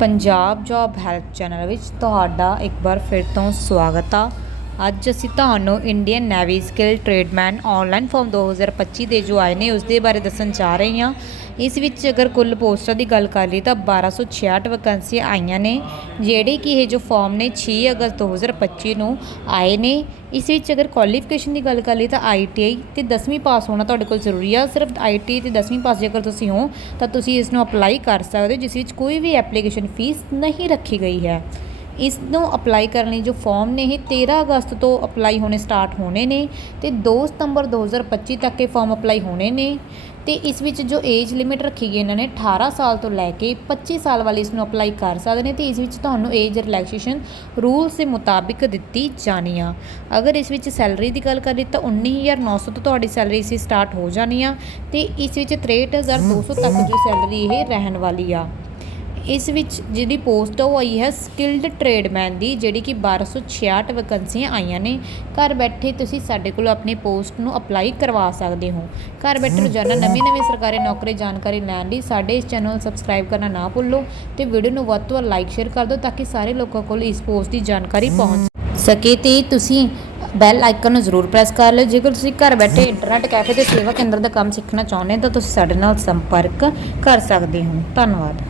Punjab job help channel ਵਿੱਚ ਤੁਹਾਡਾ ਇੱਕ ਵਾਰ ਫਿਰ ਤੋਂ ਸਵਾਗਤ ਆ। ਅੱਜ ਅਸੀਂ ਤੁਹਾਨੂੰ Indian navy skill tradesman online form 2025 ਦੇ ਜੋ ਆਏ ਨੇ ਉਸ ਦੇ ਬਾਰੇ ਦੱਸਣ ਜਾ ਰਹੇ ਹਾਂ। ਇਸ ਵਿੱਚ ਅਗਰ ਕੁੱਲ ਪੋਸਟਾਂ ਦੀ ਗੱਲ ਕਰ ਲਈ ਤਾਂ 1266 ਵੈਕੈਂਸੀਆਂ ਆਈਆਂ ਨੇ, ਜਿਹੜੇ ਕਿ ਇਹ ਜੋ ਫਾਰਮ ਨੇ 6 ਅਗਸਤ 2025 ਨੂੰ ਆਏ ਨੇ। ਇਸ ਵਿੱਚ ਅਗਰ ਕੁਆਲੀਫਿਕੇਸ਼ਨ ਦੀ ਗੱਲ ਕਰ ਲਈ ਤਾਂ ਆਈਟੀਆਈ ਤੇ 10ਵੀਂ ਪਾਸ ਹੋਣਾ ਤੁਹਾਡੇ ਕੋਲ ਜ਼ਰੂਰੀ ਆ। ਸਿਰਫ ਆਈਟੀਆਈ ਤੇ 10ਵੀਂ ਪਾਸ ਜੇਕਰ ਤੁਸੀਂ ਹੋ, ਤਾਂ ਤੁਸੀਂ ਇਸ ਨੂੰ ਅਪਲਾਈ ਕਰ ਸਕਦੇ ਹੋ, ਜਿਸ ਵਿੱਚ ਕੋਈ ਵੀ ਐਪਲੀਕੇਸ਼ਨ ਫੀਸ ਨਹੀਂ ਰੱਖੀ ਗਈ ਹੈ। ਇਸ ਨੂੰ ਅਪਲਾਈ ਕਰਨ ਲਈ ਜੋ ਫਾਰਮ ਨੇ ਇਹ 13 ਅਗਸਤ ਤੋਂ ਅਪਲਾਈ ਹੋਣੇ ਸਟਾਰਟ ਹੋਣੇ ਨੇ ਤੇ 2 ਸਤੰਬਰ 2025 ਤੱਕ ਇਹ ਫਾਰਮ ਅਪਲਾਈ ਹੋਣੇ ਨੇ ਤੇ ਇਸ ਵਿੱਚ ਜੋ ਏਜ ਲਿਮਿਟ ਰੱਖੀ ਗਈ ਇਹਨਾਂ ਨੇ 18 ਸਾਲ ਤੋਂ ਲੈ ਕੇ 25 ਸਾਲ ਵਾਲੇ ਇਸ ਨੂੰ ਅਪਲਾਈ ਕਰ ਸਕਦੇ ਨੇ ਤੇ ਇਸ ਵਿੱਚ ਤੁਹਾਨੂੰ ਏਜ ਰਿਲੈਕਸੇਸ਼ਨ ਰੂਲਸ ਦੇ ਮੁਤਾਬਿਕ ਦਿੱਤੀ ਜਾਣੀ ਆ। ਅਗਰ ਇਸ ਵਿੱਚ ਸੈਲਰੀ ਦੀ ਗੱਲ ਕਰੀਏ ਤਾਂ 19900 ਤੋਂ ਤੁਹਾਡੀ ਸੈਲਰੀ ਇਸੇ ਸਟਾਰਟ ਹੋ ਜਾਣੀ ਆ ਤੇ ਇਸ ਵਿੱਚ 63200 ਤੱਕ ਜੋ ਸੈਲਰੀ ਇਹ ਰਹਿਣ ਵਾਲੀ ਆ। ਇਸ ਵਿੱਚ ਜਿਹੜੀ ਪੋਸਟ ਆ ਉਹ ਆਈ ਹੈ ਸਕਿਲਡ ਟ੍ਰੇਡਮੈਨ ਦੀ, ਜਿਹੜੀ ਕਿ 1266 ਵੈਕੈਂਸੀਆਂ ਆਈਆਂ ਨੇ। ਘਰ ਬੈਠੇ ਤੁਸੀਂ ਸਾਡੇ ਕੋਲ ਆਪਣੀ ਪੋਸਟ ਨੂੰ ਅਪਲਾਈ ਕਰਵਾ ਸਕਦੇ ਹੋ। ਘਰ ਬੈਠੇ ਰੋਜ਼ਾਨਾ ਨਵੀਂ ਨਵੀਂ ਸਰਕਾਰੀ ਨੌਕਰੀ ਜਾਣਕਾਰੀ ਲੈਣ ਲਈ ਸਾਡੇ ਇਸ ਚੈਨਲ ਨੂੰ ਸਬਸਕ੍ਰਾਈਬ ਕਰਨਾ ਨਾ ਭੁੱਲੋ ਤੇ ਵੀਡੀਓ ਨੂੰ ਵੱਧ ਤੋਂ ਵੱਧ ਲਾਈਕ, ਸ਼ੇਅਰ ਕਰ ਦਿਓ ਤਾਂ ਕਿ ਸਾਰੇ ਲੋਕਾਂ ਕੋਲ ਇਸ ਪੋਸਟ ਦੀ ਜਾਣਕਾਰੀ ਪਹੁੰਚ ਸਕੇ ਤੇ ਤੁਸੀਂ ਬੈਲ ਆਈਕਨ ਨੂੰ ਜ਼ਰੂਰ ਪ੍ਰੈਸ ਕਰ ਲਿਓ। ਜੇਕਰ ਤੁਸੀਂ ਘਰ ਬੈਠੇ ਇੰਟਰਨੈਟ ਕੈਫੇ ਤੇ ਸੇਵਾ ਕੇਂਦਰ ਦਾ ਕੰਮ ਸਿੱਖਣਾ ਚਾਹੁੰਦੇ ਹੋ ਤਾਂ ਤੁਸੀਂ ਸਾਡੇ ਨਾਲ ਸੰਪਰਕ ਕਰ ਸਕਦੇ ਹੋ। ਧੰਨਵਾਦ।